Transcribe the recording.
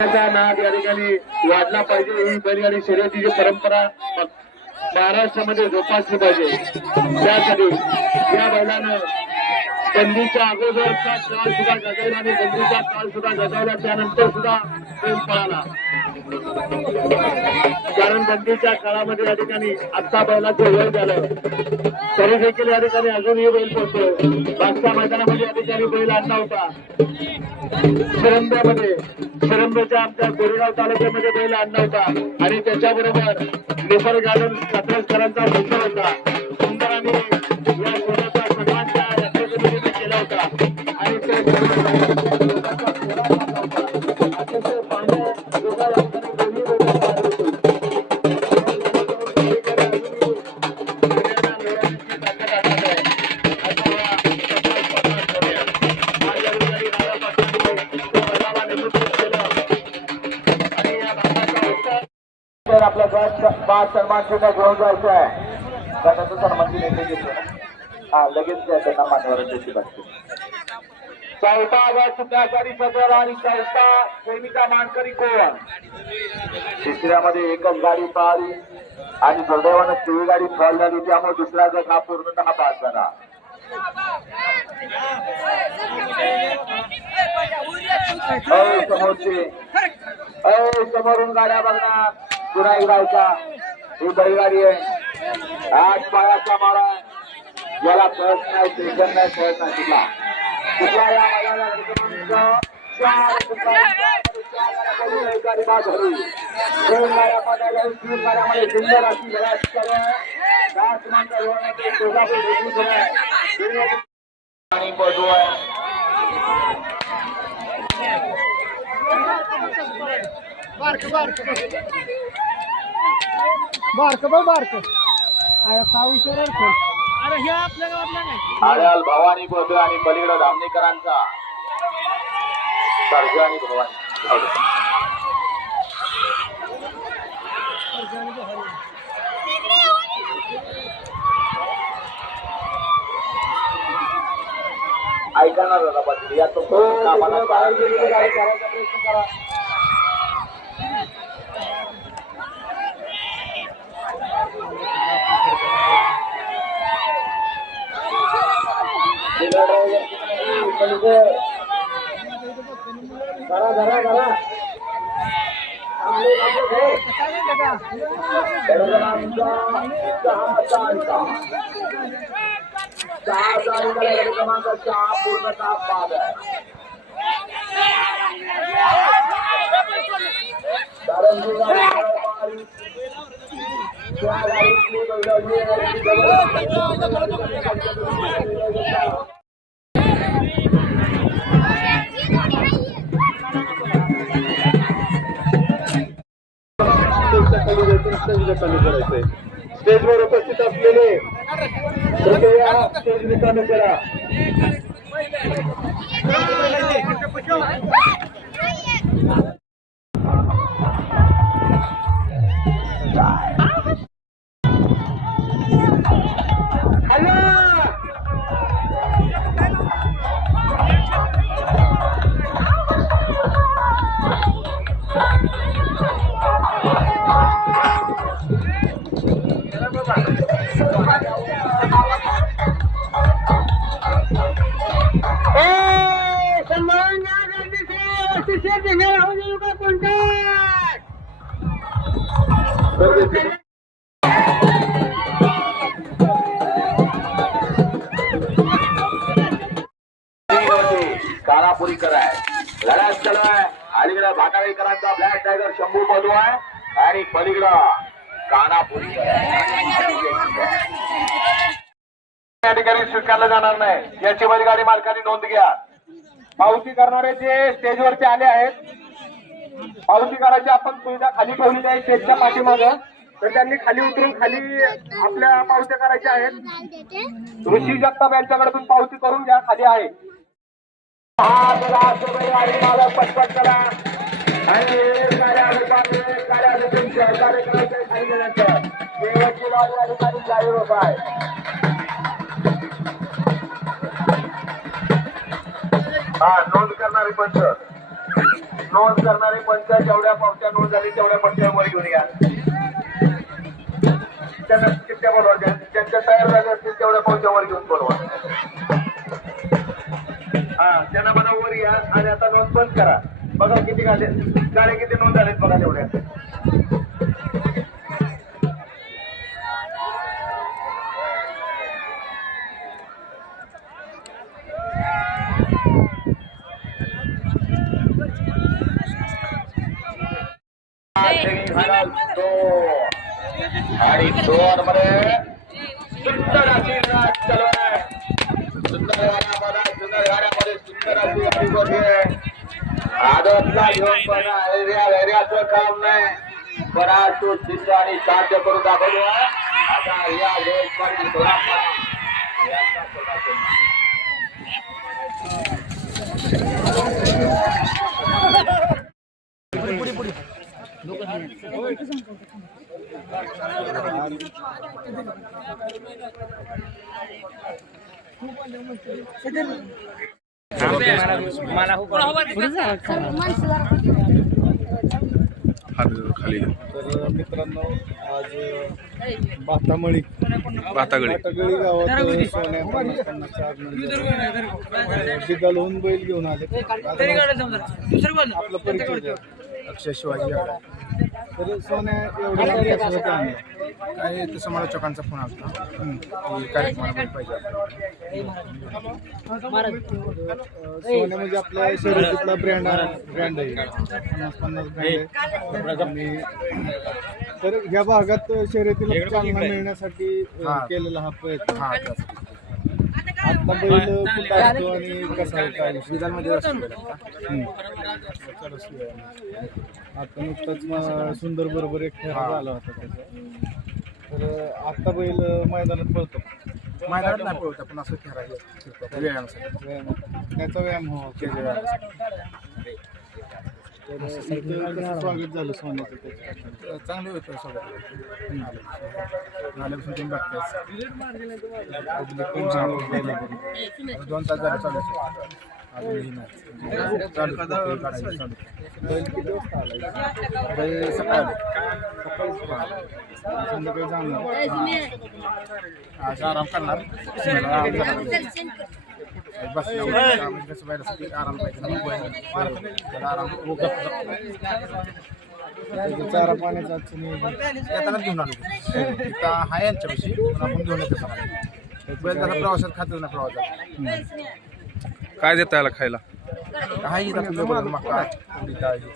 नाद या ठिकाणी वाढला पाहिजे. ही बैलगाडी शर्यतीची परंपरा महाराष्ट्रामध्ये जोपासली पाहिजे. त्यासाठी या बैलानं बंदीच्या अगोदरचा काळ सुद्धा गजवला आणि बंदीचा काळ सुद्धा गजवला. त्यानंतर सुद्धा प्रेम पळाला. कारण बंदीच्या काळामध्ये या ठिकाणी आत्ता बैलाचं वय झालं. तरी देखील या ठिकाणी अजूनही बैल पोहोचतोय मागच्या मैदानामध्ये या ठिकाणी बैल आणला होता. शिरंब्यामध्ये. शिरंब्याच्या आमच्या गोरेगाव तालुक्यामध्ये बैल आणला होता. आणि त्याच्याबरोबर लेबर गार्डन कात्रजकरांचा सुंदर होता. सुंदर आणि या सोन्याचा सन्मान केला होता. आणि ते पाच सन्मान चिन्ह घेऊन जायचं आहे त्यानंतर सन्मान चिन्ह इथे घेतो हा लगेच द्या त्यांना मान्यवरांची बातमी. चौथा आवाज सुद्धाचारी सदर आणि चौथा प्रेमिका मानकरी कोण? तिसऱ्यामध्ये एकच गाडी पळाली आणि दुर्दैवानं ती गाडी फॉल झाली त्यामुळे दुसरा गट हा पूर्णतः बाद झाला. समोरचे. समोरून गाड्या बघणार. पुन्हा एकदायचा ही बैलगाडी आहे आठ पायाचा मारा आहे. याला कळत नाही सेकंद नाही कळत नाही तुला कुठला या मैदानाला क्रमांक चार कुठला चार बैलगाडी बाद झाली दोन गाड्या पडायला तीन गाड्यामध्ये सुंदर अशी लढत चालू आहे दहा क्रमांक धोरणाचे कोल्हापूर विजयी झाला आहे. आणि पदू आहे बारक बघ बारक अरे पाऊस अरे हे आपल्या गावातला नाही आड्याल भवानी बोध आणि पलीकडं धामणेकरांचा सर्जा आणि भवानी ऐकणार दादा पाटील या तो कामाला बाहेर गेलेली गाडी करायचा प्रयत्न करा धरा धरा धरा. सहा तारीखाला क्रमांक सहा पूर्णतः बाद आहे. कारण चालू करायचंय. स्टेजवर उपस्थित असलेले कृपया स्टेज रिकामे करा. कालापुरीकर आहे लढ्यात चालू आहे अलीकडे भाटाळीकरांचा ब्लॅक टायगर शंभू बधू आहे आणि पलीकडं कानापुरी या ठिकाणी स्वीकारलं जाणार नाही याची बैलगाडी मालकाने नोंद घ्या पावती करणारे जे स्टेजवरती आले आहेत. पावती करायची आपण सुविधा खाली ठेवलेली आहे शेतच्या पाठीमाग. तर त्यांनी खाली उतरून खाली आपल्या पावत्या करायच्या आहेत. ऋषी जगताप यांच्याकडे पण पावती करून घ्या खाली आहे हा चला असं बैलगाडी मालक पटपट करा आणि कार्य अधिकारी कार्य अधिकारी सहकार्य अधिकारी जाहीर होत आहे. हा नोंद करणारे पंच. नोंद करणारे पंच जेवढ्या पावत्या नोंद झाली तेवढ्या पट्ट्यावर घेऊन या. त्यांना चिठ्ठ्या बोलवा ज्यांच्या तयार झाल्या असतील तेवढ्या पावत्यावर घेऊन बोलवा हा त्यांना म्हणा वर या आणि आता नोंद बंद करा. बघा किती गाड्या गाड्या किती नोंद झालेत बघा तेवढ्या. आणि दोन मध्ये सुंदर अशी चालू आहे. सुंदर गाण्यामध्ये सुंदर गाण्यामध्ये सुंदर अशी आहे आदतला घेऊन पण एरिया एरियाचं काम नाही. बराच तो सिद्ध आणि साध्य करून दाखवतो. आता या याचा थोडा खाली तर मित्रांनो आज बातामळी भातागळी बातागळी गावात सोन्या पन्नास पन्नासच्या आगमन जे गलवून बैल घेऊन आले आपलं परिचय. अक्षय शिवाजी. तर आणलं? काय ते समालोचकांचा फोन आला की कार्यक्रमाला पाहिजे म्हणजे आपल्या ब्रँड ब्रँड आहे. पन्नास पन्नास ब्रँड आहे. तर ह्या भागात शर्यतीला चालना मिळण्यासाठी. केलेला हा प्रयत्न. हा. आता बैल कुठं असतो आणि कसा आहे काय? असतो बैल आता. आता नुकताच म- सुंदर बरोबर एक फेरा झाला होता त्याचा. तर आता बैल मैदानात पळतो. मैदानात नाही पळवत पण असं खेळायचं व्यायामासाठी व्यायाम- त्याचा व्यायाम हो. केले व्यायामासाठी. स्वागत झालं सोन्याचं त्याचं. चांगले होते सगळं. झाल्यापासून तुम्ही बघताय. दोन तास झाले चालू सकाळी. संध्याकाळी जाणार. आज आराम करणार. कसं बैलासाठी आराम पाहिजे ना. त्याला आराम चारा पाण्याचं येताना घेऊन आलो आहे यांच्यापाशी पण आपण घेऊन येतो सकाळी. बैल त्याला प्रवासात नाही प्रवासात काय देता याला खायला मका डाळ हे.